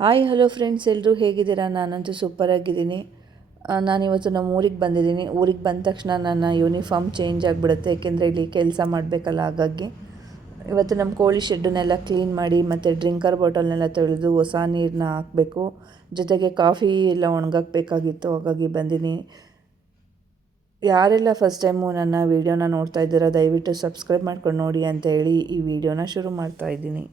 Hi hello friends, ಎಲ್ಲರೂ ಹೇಗಿದ್ದೀರಾ? ನಾನಂತೂ ಸೂಪರಾಗಿದ್ದೀನಿ. ನಾನಿವತ್ತು ನಮ್ಮ ಊರಿಗೆ ಬಂದಿದ್ದೀನಿ. ಊರಿಗೆ ಬಂದ ತಕ್ಷಣ ನನ್ನ ಯೂನಿಫಾರ್ಮ್ ಚೇಂಜ್ ಆಗಿಬಿಡುತ್ತೆ, ಏಕೆಂದರೆ ಇಲ್ಲಿ ಕೆಲಸ ಮಾಡಬೇಕಲ್ಲ. ಹಾಗಾಗಿ ಇವತ್ತು ನಮ್ಮ ಕೋಳಿ ಶೆಡ್ಡನ್ನೆಲ್ಲ ಕ್ಲೀನ್ ಮಾಡಿ ಮತ್ತು ಡ್ರಿಂಕರ್ ಬಾಟಲ್ನೆಲ್ಲ ತೊಳೆದು ಹೊಸ ನೀರನ್ನ ಹಾಕಬೇಕು. ಜೊತೆಗೆ ಕಾಫಿ ಎಲ್ಲ ಒಣಗಾಕಬೇಕಾಗಿತ್ತು, ಹಾಗಾಗಿ ಬಂದಿನಿ. ಯಾರೆಲ್ಲ ಫಸ್ಟ್ ಟೈಮು ನನ್ನ ವೀಡಿಯೋನ ನೋಡ್ತಾ ಇದ್ದೀರಾ, ದಯವಿಟ್ಟು ಸಬ್ಸ್ಕ್ರೈಬ್ ಮಾಡ್ಕೊಂಡು ನೋಡಿ ಅಂತ ಹೇಳಿ ಈ ವಿಡಿಯೋನ ಶುರು ಮಾಡ್ತಾ ಇದ್ದೀನಿ.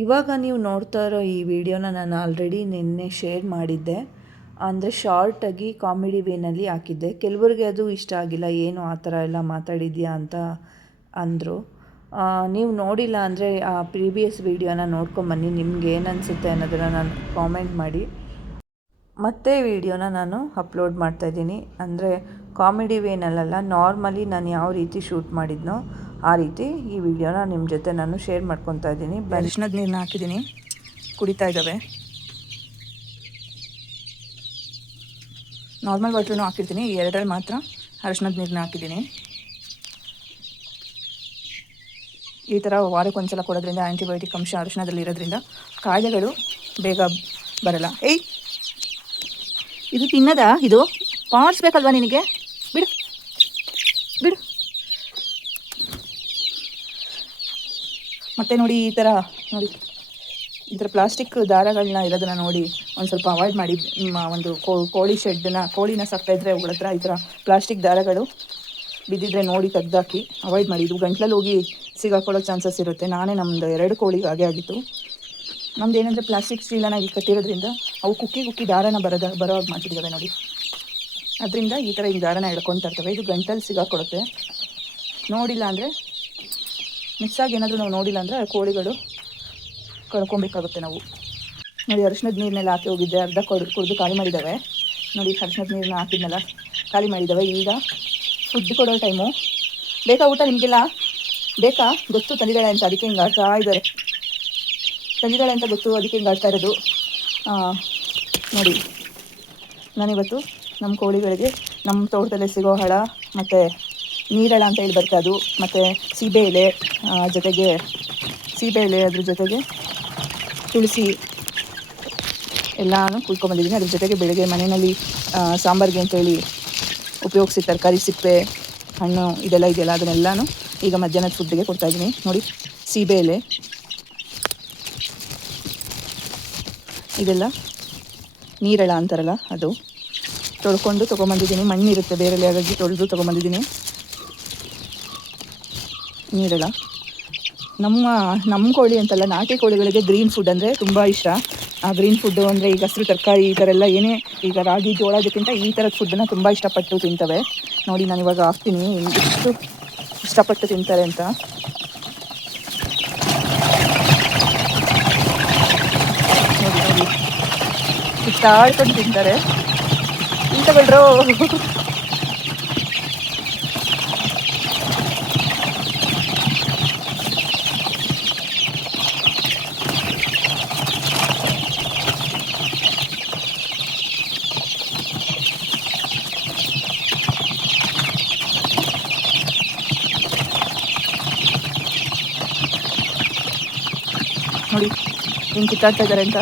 ಇವಾಗ ನೀವು ನೋಡ್ತಾ ಇರೋ ಈ ವಿಡಿಯೋನ ನಾನು ಆಲ್ರೆಡಿ ನಿನ್ನೆ ಶೇರ್ ಮಾಡಿದ್ದೆ. ಅಂದರೆ ಶಾರ್ಟಾಗಿ ಕಾಮಿಡಿ ವೇನಲ್ಲಿ ಹಾಕಿದ್ದೆ. ಕೆಲವರಿಗೆ ಅದು ಇಷ್ಟ ಆಗಿಲ್ಲ, ಏನು ಆ ಥರ ಎಲ್ಲ ಮಾತಾಡಿದ್ಯಾ ಅಂತ ಅಂದರು. ನೀವು ನೋಡಿಲ್ಲ ಅಂದರೆ ಆ ಪ್ರೀವಿಯಸ್ ವೀಡಿಯೋನ ನೋಡ್ಕೊಂಬನ್ನಿ. ನಿಮ್ಗೆ ಏನು ಅನಿಸುತ್ತೆ ಅನ್ನೋದನ್ನು ನಾನು ಕಾಮೆಂಟ್ ಮಾಡಿ. ಮತ್ತೆ ವಿಡಿಯೋನ ನಾನು ಅಪ್ಲೋಡ್ ಮಾಡ್ತಾಯಿದ್ದೀನಿ. ಅಂದರೆ ಕಾಮಿಡಿ ವೇನಲ್ಲ, ನಾರ್ಮಲಿ ನಾನು ಯಾವ ರೀತಿ ಶೂಟ್ ಮಾಡಿದ್ನೋ ಆ ರೀತಿ ಈ ವಿಡಿಯೋನ ನಿಮ್ಮ ಜೊತೆ ನಾನು ಶೇರ್ ಮಾಡ್ಕೊತಾ ಇದ್ದೀನಿ. ಅರಿಶಿಣದ ನೀರನ್ನ ಹಾಕಿದ್ದೀನಿ, ಕುಡಿತಾ ಇದ್ದಾವೆ. ನಾರ್ಮಲ್ ವಾಟ್ರೂ ಹಾಕಿರ್ತೀನಿ, ಎರಡರಲ್ಲಿ ಮಾತ್ರ ಅರಿಶಿಣದ ನೀರನ್ನ ಹಾಕಿದ್ದೀನಿ. ಈ ಥರ ವಾರಕ್ಕೊಂದ್ಸಲ ಕೊಡೋದ್ರಿಂದ ಆ್ಯಂಟಿಬಯೋಟಿಕ್ ಅಂಶ ಅರಿಶಿಣದಲ್ಲಿ ಇರೋದ್ರಿಂದ ಕಾಯಿಲೆಗಳು ಬೇಗ ಬರಲ್ಲ. ಏಯ್, ಇದು ತಿನ್ನದಾ? ಇದು ಪಾಡಿಸ್ಬೇಕಲ್ವಾ ನಿನಗೆ? ಬಿಡು ಬಿಡು. ಮತ್ತು ನೋಡಿ, ಈ ಥರ ಪ್ಲಾಸ್ಟಿಕ್ ದಾರಗಳನ್ನ ಇರೋದನ್ನ ನೋಡಿ ಒಂದು ಸ್ವಲ್ಪ ಅವಾಯ್ಡ್ ಮಾಡಿ. ನಿಮ್ಮ ಒಂದು ಕೋಳಿನ ಸಾಕ್ತಾಯಿದ್ರೆ ಅವುಗಳ ಹತ್ರ ಈ ಥರ ಪ್ಲಾಸ್ಟಿಕ್ ದಾರಗಳು ಬಿದ್ದಿದ್ರೆ ನೋಡಿ ತೆಗ್ದಾಕಿ ಅವಾಯ್ಡ್ ಮಾಡಿ. ಇದು ಗಂಟ್ಲಲ್ಲಿ ಹೋಗಿ ಸಿಗಾಕೊಳ್ಳೋ ಚಾನ್ಸಸ್ ಇರುತ್ತೆ. ನಾನೇ ನಮ್ಮದು 2 ಕೋಳಿಗೆ ಹಾಗೆ ಆಗಿತ್ತು. ನಮ್ದು ಏನಂದರೆ ಪ್ಲಾಸ್ಟಿಕ್ ಸ್ಟೀಲನ್ನ ಇಲ್ಲಿ ಕಟ್ಟಿರೋದ್ರಿಂದ ಅವು ಕುಕ್ಕಿ ದಾರನ ಬರೋ ಹಾಗೆ ಮಾಡ್ತಿದ್ದಾವೆ ನೋಡಿ. ಅದರಿಂದ ಈ ಥರ ಈ ದಾರನ ಎಳ್ಕೊತಾ ಇರ್ತವೆ. ಇದು ಗಂಟಲ್ಲಿ ಸಿಗಾಕೊಡುತ್ತೆ. ನೋಡಿಲ್ಲ ಅಂದರೆ ಮಿಕ್ಸಾಗಿ ಏನಾದರೂ ನಾವು ನೋಡಿಲ್ಲ ಅಂದರೆ ಕೋಳಿಗಳು ಕಳ್ಕೊಬೇಕಾಗುತ್ತೆ ನಾವು. ನೋಡಿ, ಅರಿಶಿಣದ ನೀರನ್ನೆಲ್ಲ ಹಾಕಿ ಹೋಗಿದ್ದೆ, ಅರ್ಧ ಕುಡಿದು ಖಾಲಿ ಮಾಡಿದ್ದಾವೆ. ನೋಡಿ, ಅರಿಶಿಣದ ನೀರನ್ನ ಹಾಕಿದ್ನೆಲ್ಲ ಖಾಲಿ ಮಾಡಿದ್ದಾವೆ. ಈಗ ಫುಡ್ ಕೊಡೋ ಟೈಮು. ಬೇಕಾ ಊಟ ನಿಮಗೆಲ್ಲ? ಬೇಕಾ? ಗೊತ್ತು ತಂದಿದ್ದಾಳೆ ಅಂತ, ಅದಕ್ಕೆ ಹಿಂಗೆ ಆಡ್ತಾ ಇದ್ದಾರೆ. ತಂದಿದ್ದಾಳೆ ಅಂತ ಗೊತ್ತು, ಅದಕ್ಕೆ ಹಿಂಗೆ ಆಡ್ತಾ ಇರೋದು. ನೋಡಿ, ನಾನಿವತ್ತು ನಮ್ಮ ಕೋಳಿಗಳಿಗೆ ನಮ್ಮ ತೋಟದಲ್ಲೇ ಸಿಗೋ ಹಳ ಮತ್ತು ನೀರಳ ಅಂತ ಹೇಳಿ ಬರ್ತದೆ ಅದು, ಮತ್ತು ಸೀಬೆ ಎಲೆ, ಜೊತೆಗೆ ಸೀಬೆ ಎಲೆ, ಅದ್ರ ಜೊತೆಗೆ ತುಳಸಿ ಎಲ್ಲನೂ ಕುಯ್ಕೊಂಡ್ಬಂದಿದ್ದೀನಿ. ಅದ್ರ ಜೊತೆಗೆ ಬೆಳಗ್ಗೆ ಮನೆಯಲ್ಲಿ ಸಾಂಬಾರಿಗೆ ಅಂತೇಳಿ ಉಪಯೋಗಿಸಿ ತರಕಾರಿ, ಸಿಪ್ಪೆ, ಹಣ್ಣು ಇದೆಲ್ಲ ಇದೆಯಲ್ಲ, ಅದನ್ನೆಲ್ಲನೂ ಈಗ ಮಧ್ಯಾಹ್ನದ ಫುಡ್ಡಿಗೆ ಕೊಡ್ತಾಯಿದ್ದೀನಿ. ನೋಡಿ, ಸೀಬೆ ಎಲೆ ಇದೆಲ್ಲ ನೀರಳ ಅಂತಾರಲ್ಲ, ಅದು ತೊಳ್ಕೊಂಡು ತೊಗೊಂಬಂದಿದ್ದೀನಿ. ಮಣ್ಣಿರುತ್ತೆ ಬೇರೆಲ್ಲ, ಹಾಗಾಗಿ ತೊಳೆದು ತೊಗೊಂಬಂದಿದ್ದೀನಿ ನೀರಳ. ನಮ್ಮ ಕೋಳಿ ಅಂತಲ್ಲ, ನಾಟಿ ಕೋಳಿಗಳಿಗೆ ಗ್ರೀನ್ ಫುಡ್ ಅಂದರೆ ತುಂಬ ಇಷ್ಟ. ಆ ಗ್ರೀನ್ ಫುಡ್ಡು ಅಂದರೆ ಈಗ ಹಸಿರು ತರಕಾರಿ ಈ ಥರ ಎಲ್ಲ, ಏನೇ ಈಗ ರಾಗಿ ಜೋಳ ಅದಕ್ಕಿಂತ ಈ ಥರದ ಫುಡ್ಡನ್ನು ತುಂಬ ಇಷ್ಟಪಟ್ಟು ತಿಂತವೆ. ನೋಡಿ, ನಾನು ಇವಾಗ ಹಾಕ್ತೀನಿ ಎಷ್ಟು ಇಷ್ಟಪಟ್ಟು ತಿಂತಾರೆ ಅಂತ. ನೋಡಿ ನೋಡಿ, ಕಿತ್ತಾಡ್ಕೊಂಡು ತಿಂತಾರೆ. ಇಂಥಗಳ್ರು ನೋಡಿ ಹಿಂಗೆ ಕಿತ್ತಾಡ್ತಾ ಇದ್ದಾರೆ ಅಂತ.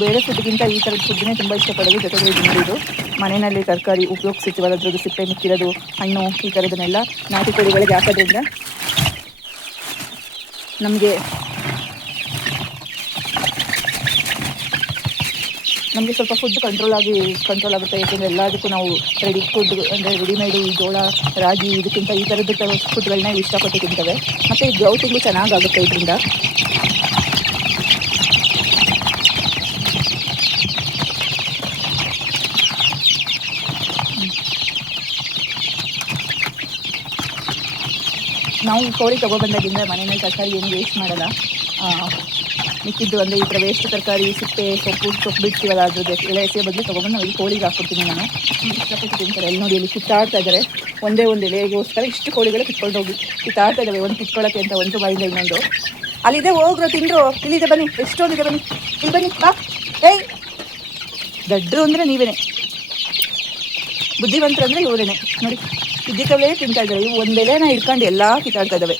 ಬೇರೆ ಫುಡ್ಗಿಂತ ಈ ಥರದ ಫುಡ್ಡನ್ನೇ ತುಂಬ ಇಷ್ಟಪಡೋದು. ಜೊತೆಗೆ ಇದು ನೋಡಿದ್ದು ಮನೆಯಲ್ಲಿ ತರಕಾರಿ ಉಪಯೋಗಿಸಿರ್ತೀವಲ್ಲ, ಅದ್ರದ್ದು ಸಿಪ್ಪೆ ಮಿಕ್ಕಿರೋದು, ಹಣ್ಣು, ಈ ಥರದನ್ನೆಲ್ಲ ನಾಟಿ ಕೋಳಿಗಳಿಗೆ ಹಾಕೋದ್ರಿಂದ ನಮಗೆ ಸ್ವಲ್ಪ ಫುಡ್ ಕಂಟ್ರೋಲ್ ಆಗುತ್ತೆ. ಏಕೆಂದರೆ ಎಲ್ಲದಕ್ಕೂ ನಾವು ರೆಡಿ ಫುಡ್ ಅಂದರೆ ರೆಡಿಮೇಡು ಈ ಜೋಳ, ರಾಗಿ ಇದಕ್ಕಿಂತ ಈ ಥರದ್ದು ಫುಡ್ಗಳನ್ನ ಇಷ್ಟಪಟ್ಟು ತಿಂತವೆ. ಮತ್ತು ಈ ಗ್ರೌತಿಂಗು ಚೆನ್ನಾಗಾಗುತ್ತೆ ಇದರಿಂದ. ನಾವು ಕೋಳಿ ತೊಗೊಬಂದಾಗಿಂದ ಮನೆಯಲ್ಲಿ ತರಕಾರಿ ಏನು ವೇಸ್ಟ್ ಮಾಡಲ್ಲ. ಮಿಕ್ಕಿದ್ದು ಅಂದರೆ ಈ ಥರ ವೇಸ್ಟ್ ತರಕಾರಿ, ಸಿಪ್ಪೆ, ಸೊಪ್ಪು ಬಿಡ್ತೀವಲ್ಲ, ಅದ್ರದ್ದು ಎಲೆ ಬದಲು ತೊಗೊಬಂದು ನಾವು ಕೋಳಿಗೆ ಹಾಕ್ಕೊಡ್ತೀನಿ ನಾನು. ಇಷ್ಟಪಟ್ಟು ತಿಂತಾರೆ. ಎಲ್ಲಿ ನೋಡಿ, ಇಲ್ಲಿ ಕಿತ್ತಾಡ್ತಾ ಇದ್ದಾರೆ. ಒಂದೇ ಎಲೆಗೋಸ್ಕರ ಇಷ್ಟು ಕೋಳಿಗಳು ಕಿತ್ಕೊಂಡು ಹೋಗಿ ಕಿತ್ತಾಡ್ತಾ ಇದ್ದಾವೆ. ಒಂದು ಕಿತ್ಕೊಳ್ಳೋಕ್ಕೆ ಅಂತ ಒಂದು ಬಾಯಿಂದ ಇನ್ನೊಂದು. ಅಲ್ಲಿದೆ, ಹೋಗ್ರು ತಿಂದರು. ಇಲ್ಲಿದೆ, ಬನ್ನಿ, ಎಷ್ಟೊಂದಿದೆ, ಬನ್ನಿ, ಇಲ್ಲಿ ಬನ್ನಿ, ಬಾ. ಏಯ್, ದಡ್ರು ಅಂದರೆ ನೀವೇನೆ, ಬುದ್ಧಿವಂತರು ಅಂದರೆ ಇವರೇನೆ. ನೋಡಿ, ಇದ್ದಿದ್ದವೇ ತಿಂತಾ ಇದ್ದಾವೆ. ಇವು ಒಂದು ಎಲೆನ ಹಿಡ್ಕೊಂಡು ಎಲ್ಲ ಕಿತ್ತಾಡ್ತಾ ಇದ್ದಾವೆ.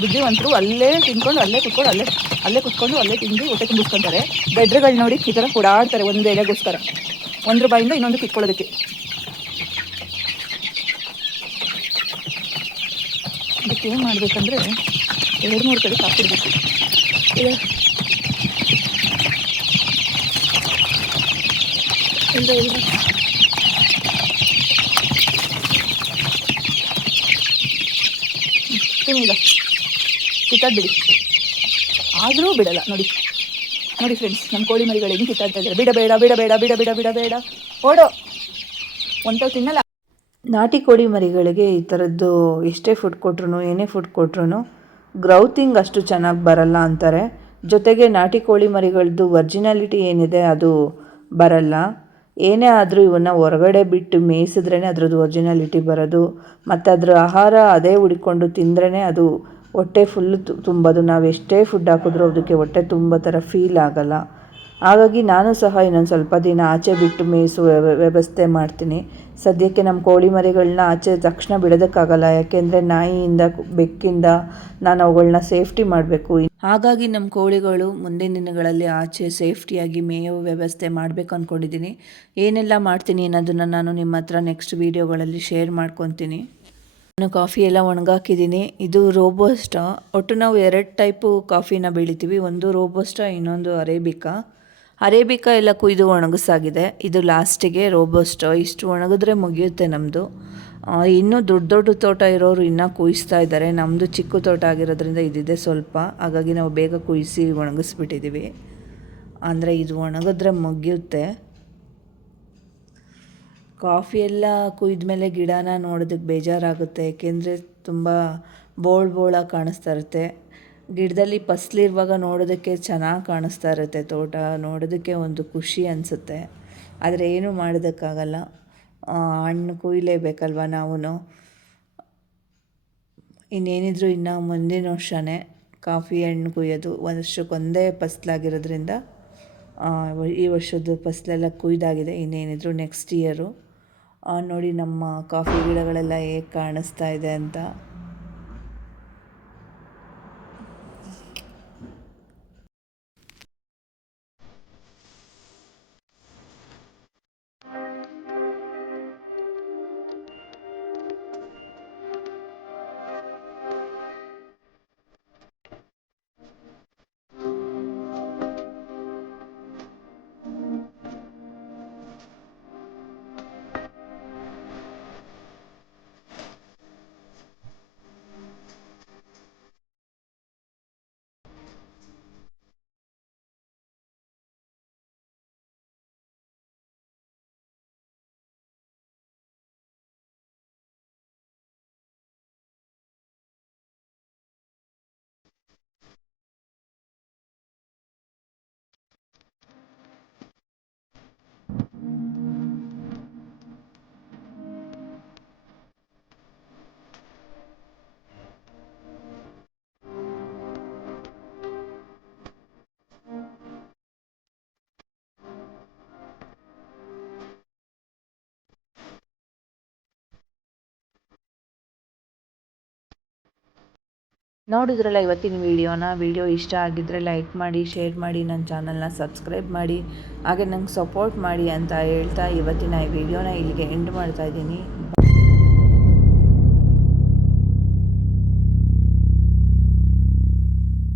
ಬುದ್ಧಿವಂತರು ಅಲ್ಲೇ ತಿನ್ಕೊಂಡು ಅಲ್ಲೇ ಕುತ್ಕೊಂಡು ಅಲ್ಲೇ ತಿಂದು ಹೊಟ್ಟೆ ತುಂಬಿಸ್ಕೊತಾರೆ. ಬೆಡ್ರುಗಳು ನೋಡಿ ಈ ಥರ ಓಡಾಡ್ತಾರೆ ಒಂದು ಎಲೆಗೋಸ್ಕರ, ಒಂದು ಬಾಯಿಂದ ಇನ್ನೊಂದು ಕಿತ್ಕೊಳ್ಳೋದಕ್ಕೆ. ಇದಕ್ಕೆ ಏನು ಮಾಡಬೇಕಂದ್ರೆ 2-3 ಕಡೆ ಸಾಕಿಡ್ಬೇಕು. ಈಗ ಕಿತ್ತಾಡ್ಬಿಡಿ, ಆದರೂ ಬಿಡಲ್ಲ. ನೋಡಿ ಫ್ರೆಂಡ್ಸ್, ನಮ್ಮ ಕೋಳಿ ಮರಿಗಳು ಹೆಂಗೆ ಕಿತ್ತಾಡ್ತಾ ಇದ್ದಾರೆ. ಬಿಡ ಓಡೋ, ಒಂಥವು ತಿನ್ನಲ್ಲ. ನಾಟಿ ಕೋಳಿ ಮರಿಗಳಿಗೆ ಈ ಥರದ್ದು ಎಷ್ಟೇ ಫುಡ್ ಕೊಟ್ರು, ಏನೇ ಫುಡ್ ಕೊಟ್ರು ಗ್ರೌತಿಂಗ್ ಅಷ್ಟು ಚೆನ್ನಾಗಿ ಬರಲ್ಲ ಅಂತಾರೆ. ಜೊತೆಗೆ ನಾಟಿ ಕೋಳಿ ಮರಿಗಳದ್ದು ಒರ್ಜಿನಾಲಿಟಿ ಏನಿದೆ ಅದು ಬರಲ್ಲ. ಏನೇ ಆದರೂ ಇವನ್ನ ಹೊರಗಡೆ ಬಿಟ್ಟು ಮೇಯಿಸಿದ್ರೇ ಅದರದ್ದು ಒರ್ಜಿನಾಲಿಟಿ ಬರೋದು. ಮತ್ತು ಅದರ ಆಹಾರ ಅದೇ ಹುಡ್ಕೊಂಡು ತಿಂದ್ರೇ ಅದು ಹೊಟ್ಟೆ ಫುಲ್ಲು ತುಂಬೋದು. ನಾವು ಎಷ್ಟೇ ಫುಡ್ ಹಾಕಿದ್ರೂ ಅದಕ್ಕೆ ಹೊಟ್ಟೆ ತುಂಬ ಥರ ಫೀಲ್ ಆಗಲ್ಲ. ಹಾಗಾಗಿ ನಾನು ಸಹ ಇನ್ನೊಂದು ಸ್ವಲ್ಪ ದಿನ ಆಚೆ ಬಿಟ್ಟು ಮೇಯಿಸುವ ವ್ಯವಸ್ಥೆ ಮಾಡ್ತೀನಿ. ಸದ್ಯಕ್ಕೆ ನಮ್ಮ ಕೋಳಿ ಮರಿಗಳನ್ನ ಆಚೆ ತಕ್ಷಣ ಬಿಡೋದಕ್ಕಾಗಲ್ಲ, ಯಾಕೆಂದರೆ ನಾಯಿಯಿಂದ ಬೆಕ್ಕಿಂದ ನಾನು ಅವುಗಳನ್ನ ಸೇಫ್ಟಿ ಮಾಡಬೇಕು. ಹಾಗಾಗಿ ನಮ್ಮ ಕೋಳಿಗಳು ಮುಂದಿನ ದಿನಗಳಲ್ಲಿ ಆಚೆ ಸೇಫ್ಟಿಯಾಗಿ ಮೇಯೋ ವ್ಯವಸ್ಥೆ ಮಾಡಬೇಕು ಅಂದ್ಕೊಂಡಿದ್ದೀನಿ. ಏನೆಲ್ಲ ಮಾಡ್ತೀನಿ ಅನ್ನೋದನ್ನು ನಾನು ನಿಮ್ಮ ಹತ್ರ ನೆಕ್ಸ್ಟ್ ವೀಡಿಯೋಗಳಲ್ಲಿ ಶೇರ್ ಮಾಡ್ಕೊತೀನಿ. ನಾನು ಕಾಫಿ ಎಲ್ಲ ಒಣಗಾಕಿದ್ದೀನಿ. ಇದು ರೋಬೋಸ್ಟಾ. ಒಟ್ಟು ನಾವು 2 ಟೈಪು ಕಾಫಿನ ಬೆಳಿತೀವಿ, ಒಂದು ರೋಬೋಸ್ಟಾ, ಇನ್ನೊಂದು ಅರೇಬಿಕಾ ಎಲ್ಲ ಕುಯ್ದು ಒಣಗಿಸಾಗಿದೆ. ಇದು ಲಾಸ್ಟಿಗೆ ರೋಬೋಸ್ಟಾ. ಇಷ್ಟು ಒಣಗಿದ್ರೆ ಮುಗಿಯುತ್ತೆ ನಮ್ಮದು. ಇನ್ನೂ ದೊಡ್ಡ ತೋಟ ಇರೋರು ಇನ್ನೂ ಕುಯ್ಸ್ತಾ ಇದ್ದಾರೆ. ನಮ್ಮದು ಚಿಕ್ಕ ತೋಟ ಆಗಿರೋದ್ರಿಂದ ಇದಿದೆ ಸ್ವಲ್ಪ, ಹಾಗಾಗಿ ನಾವು ಬೇಗ ಕುಯ್ಸಿ ಒಣಗಿಸ್ಬಿಟ್ಟಿದ್ದೀವಿ. ಅಂದರೆ ಇದು ಒಣಗಿದ್ರೆ ಮುಗಿಯುತ್ತೆ. ಕಾಫಿ ಎಲ್ಲ ಕುಯ್ದ ಮೇಲೆ ಗಿಡನ ನೋಡೋದಕ್ಕೆ ಬೇಜಾರಾಗುತ್ತೆ, ಏಕೆಂದರೆ ತುಂಬ ಬೋಳಾಗಿ ಕಾಣಿಸ್ತಾ ಇರುತ್ತೆ. ಗಿಡದಲ್ಲಿ ಫಸಲಿರುವಾಗ ನೋಡೋದಕ್ಕೆ ಚೆನ್ನಾಗಿ ಕಾಣಿಸ್ತಾ ಇರುತ್ತೆ. ತೋಟ ನೋಡೋದಕ್ಕೆ ಒಂದು ಖುಷಿ ಅನಿಸುತ್ತೆ. ಆದರೆ ಏನೂ ಮಾಡೋದಕ್ಕಾಗಲ್ಲ, ಹಣ್ಣು ಕುಯ್ಲೇಬೇಕಲ್ವ ನಾವು. ಇನ್ನೇನಿದ್ರು ಇನ್ನು ಮುಂದಿನ ವರ್ಷವೇ ಕಾಫಿ ಹಣ್ಣು ಕುಯ್ಯೋದು. ವರ್ಷಕ್ಕೊಂದೇ ಫಸಲಾಗಿರೋದ್ರಿಂದ ಈ ವರ್ಷದ್ದು ಫಸಲೆಲ್ಲ ಕುಯ್ದಾಗಿದೆ. ಇನ್ನೇನಿದ್ರು ನೆಕ್ಸ್ಟ್ ಇಯರು. ನೋಡಿ ನಮ್ಮ ಕಾಫಿ ಗಿಡಗಳೆಲ್ಲ ಹೇಗೆ ಕಾಣಿಸ್ತಾ ಇದೆ ಅಂತ. ನೋಡಿದ್ರಲ್ಲ ಇವತ್ತಿನ ವಿಡಿಯೋ ಇಷ್ಟ ಆಗಿದ್ದರೆ ಲೈಕ್ ಮಾಡಿ, ಶೇರ್ ಮಾಡಿ, ನನ್ನ ಚಾನಲ್ನ ಸಬ್ಸ್ಕ್ರೈಬ್ ಮಾಡಿ, ಹಾಗೆ ನಂಗೆ ಸಪೋರ್ಟ್ ಮಾಡಿ ಅಂತ ಹೇಳ್ತಾ ಇವತ್ತಿನ ಈ ವಿಡಿಯೋನ ಇಲ್ಲಿಗೆ ಎಂಡ್ ಮಾಡ್ತಾಯಿದ್ದೀನಿ.